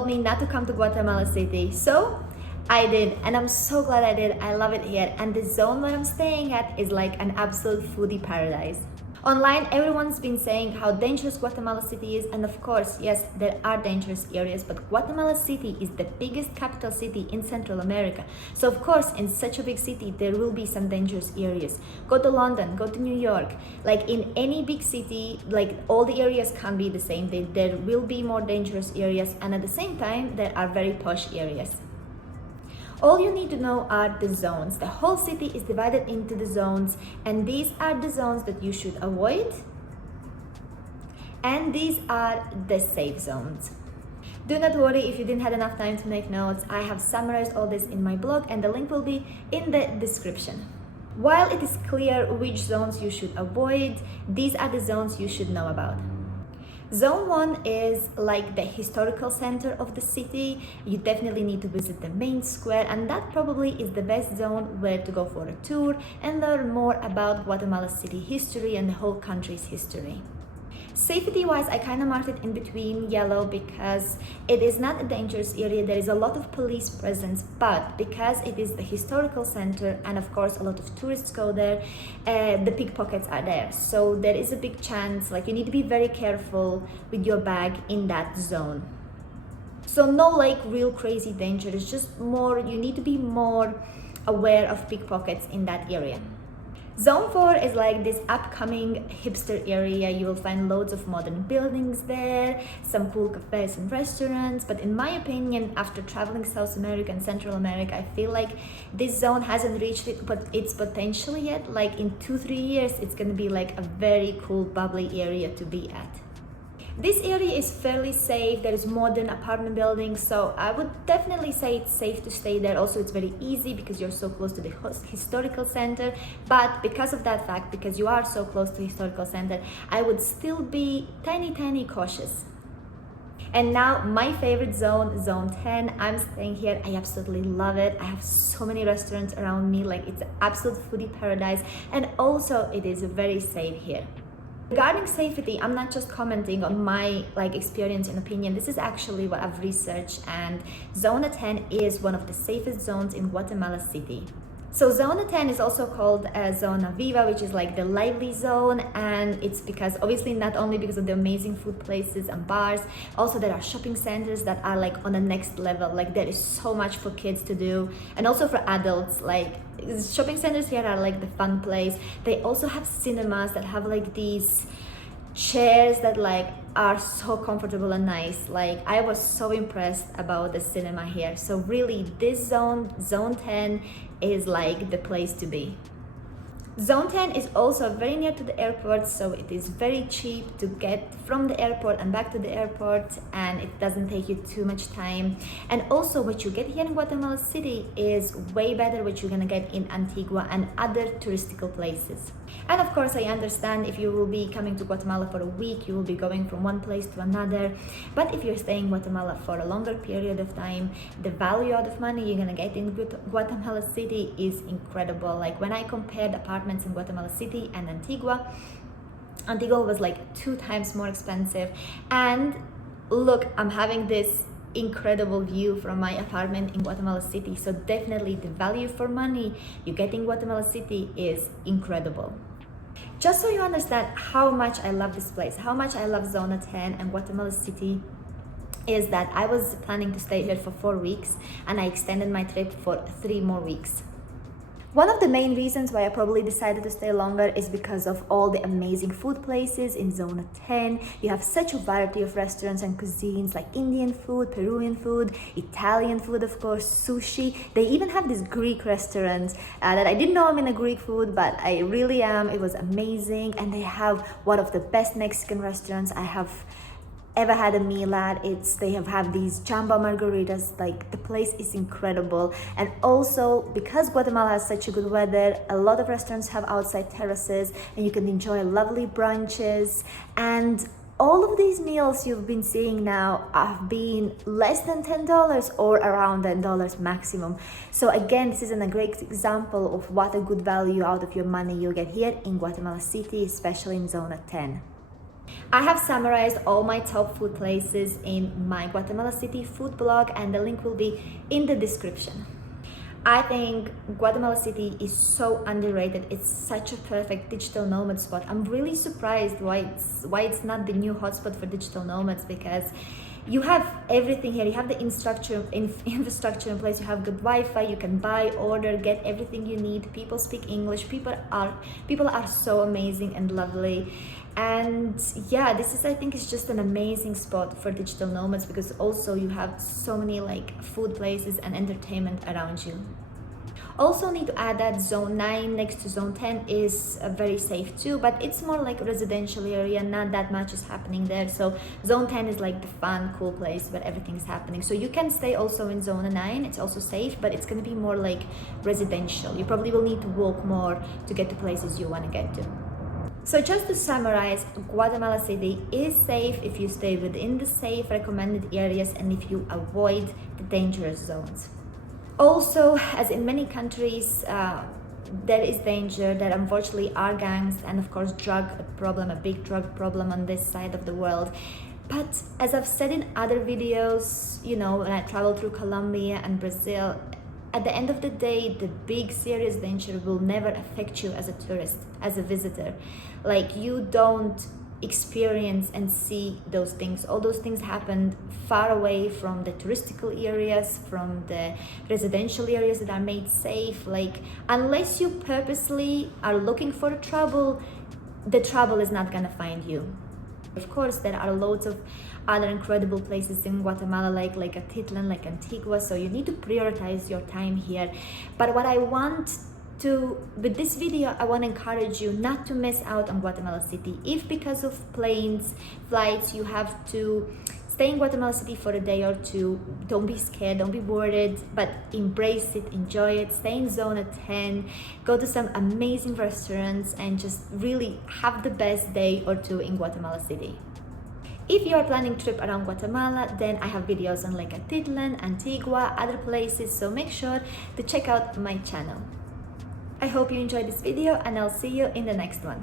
told me not to come to Guatemala City. So I did, and I'm so glad I did. I love it here. And the zone where I'm staying at is like an absolute foodie paradise. Online, everyone's been saying how dangerous Guatemala City is, and of course, yes, there are dangerous areas, but Guatemala City is the biggest capital city in Central America. So of course, in such a big city, there will be some dangerous areas. Go to London, go to New York. Like in any big city, like all the areas can't be the same. There will be more dangerous areas, and at the same time, there are very posh areas. All you need to know are the zones. The whole city is divided into the zones, and these are the zones that you should avoid, and these are the safe zones. Do not worry if you didn't have enough time to make notes. I have summarized all this in my blog, and the link will be in the description. While it is clear which zones you should avoid, these are the zones you should know about. Zone 1 is like the historical center of the city. You definitely need to visit the main square, and that probably is the best zone where to go for a tour and learn more about Guatemala City history and the whole country's history. Safety wise, I kind of marked it in between yellow because it is not a dangerous area. There is a lot of police presence, but because it is the historical center and of course a lot of tourists go there, the pickpockets are there. So there is a big chance, like you need to be very careful with your bag in that zone. So no like real crazy danger, it's just more, you need to be more aware of pickpockets in that area. Zone 4 is like this upcoming hipster area. You will find loads of modern buildings there, some cool cafes and restaurants, but in my opinion, after traveling South America and Central America, I feel like this zone hasn't reached its potential yet. Like in 2-3 years, it's gonna be like a very cool, bubbly area to be at. This area is fairly safe. There is modern apartment buildings, so I would definitely say it's safe to stay there. Also, it's very easy because you're so close to the historical center. But because of that fact, because you are so close to the historical center, I would still be tiny cautious. And now my favorite zone, zone 10. I'm staying here. I absolutely love it. I have so many restaurants around me. Like it's an absolute foodie paradise, and also it is very safe here. Regarding safety, I'm not just commenting on my experience and opinion. This is actually what I've researched, and Zona 10 is one of the safest zones in Guatemala City. So Zona 10 is also called Zona Viva, which is like the lively zone, and it's because obviously not only because of the amazing food places and bars, also there are shopping centers that are like on the next level. Like there is so much for kids to do, and also for adults. Like shopping centers here are like the fun place. They also have cinemas that have like these chairs that like are so comfortable and nice. Like I was so impressed about the cinema here. So really this zone 10 is like the place to be. Zone 10 is also very near to the airport, so it is very cheap to get from the airport and back to the airport, and it doesn't take you too much time. And also what you get here in Guatemala City is way better what you're gonna get in Antigua and other touristical places. And of course I understand if you will be coming to Guatemala for a week, you will be going from one place to another. But if you're staying in Guatemala for a longer period of time, the value out of money you're gonna get in Guatemala City is incredible. Like when I compared apartments in Guatemala City and Antigua was like 2 times more expensive. And look, I'm having this incredible view from my apartment in Guatemala City. So definitely the value for money you get in Guatemala City is incredible. Just so you understand how much I love this place, how much I love Zona 10 and Guatemala City, is that I was planning to stay here for 4 weeks and I extended my trip for 3 more weeks. One of the main reasons why I probably decided to stay longer is because of all the amazing food places in Zona 10. You have such a variety of restaurants and cuisines, like Indian food, Peruvian food, Italian food, of course, sushi. They even have this Greek restaurant that I didn't know I'm in a Greek food, but I really am. It was amazing. And they have one of the best Mexican restaurants I have ever had a meal at. They have these jamba margaritas. Like the place is incredible. And also because Guatemala has such a good weather, a lot of restaurants have outside terraces and you can enjoy lovely brunches. And all of these meals you've been seeing now have been less than $10 or around $10 maximum. So again, this is a great example of what a good value out of your money you get here in Guatemala City, especially in Zona 10. I have summarized all my top food places in my Guatemala City food blog, and the link will be in the description. I think Guatemala City is so underrated. It's such a perfect digital nomad spot. I'm really surprised why it's not the new hotspot for digital nomads, because you have everything here. You have the infrastructure in place. You have good Wi-Fi. You can buy, order, get everything you need. People speak English. People are so amazing and lovely. And yeah, this is, I think, is just an amazing spot for digital nomads, because also you have so many like food places and entertainment around you. Also need to add that zone 9 next to zone 10 is very safe too, but it's more like a residential area, not that much is happening there. So zone 10 is like the fun, cool place where everything is happening. So you can stay also in zone 9, it's also safe, but it's going to be more like residential. You probably will need to walk more to get to places you want to get to. So just to summarize, Guatemala City is safe if you stay within the safe recommended areas and if you avoid the dangerous zones. Also, as in many countries, there is danger. There unfortunately are gangs and of course a big drug problem on this side of the world. But as I've said in other videos, you know, when I traveled through Colombia and Brazil, at the end of the day, the big serious danger will never affect you as a tourist, as a visitor. Like, you don't experience and see those things. All those things happen far away from the touristical areas, from the residential areas that are made safe. Like, unless you purposely are looking for trouble, the trouble is not gonna find you. Of course, there are loads of other incredible places in Guatemala, like Atitlan, like Antigua, so you need to prioritize your time here. But what I want to, with this video, I want to encourage you not to miss out on Guatemala City. If because of planes, flights, you have to stay in Guatemala City for a day or two, don't be scared, don't be worried, but embrace it, enjoy it, stay in zone 10, go to some amazing restaurants, and just really have the best day or two in Guatemala City. If you are planning a trip around Guatemala, then I have videos on Lake Atitlan, Antigua, other places, so make sure to check out my channel. I hope you enjoyed this video, and I'll see you in the next one.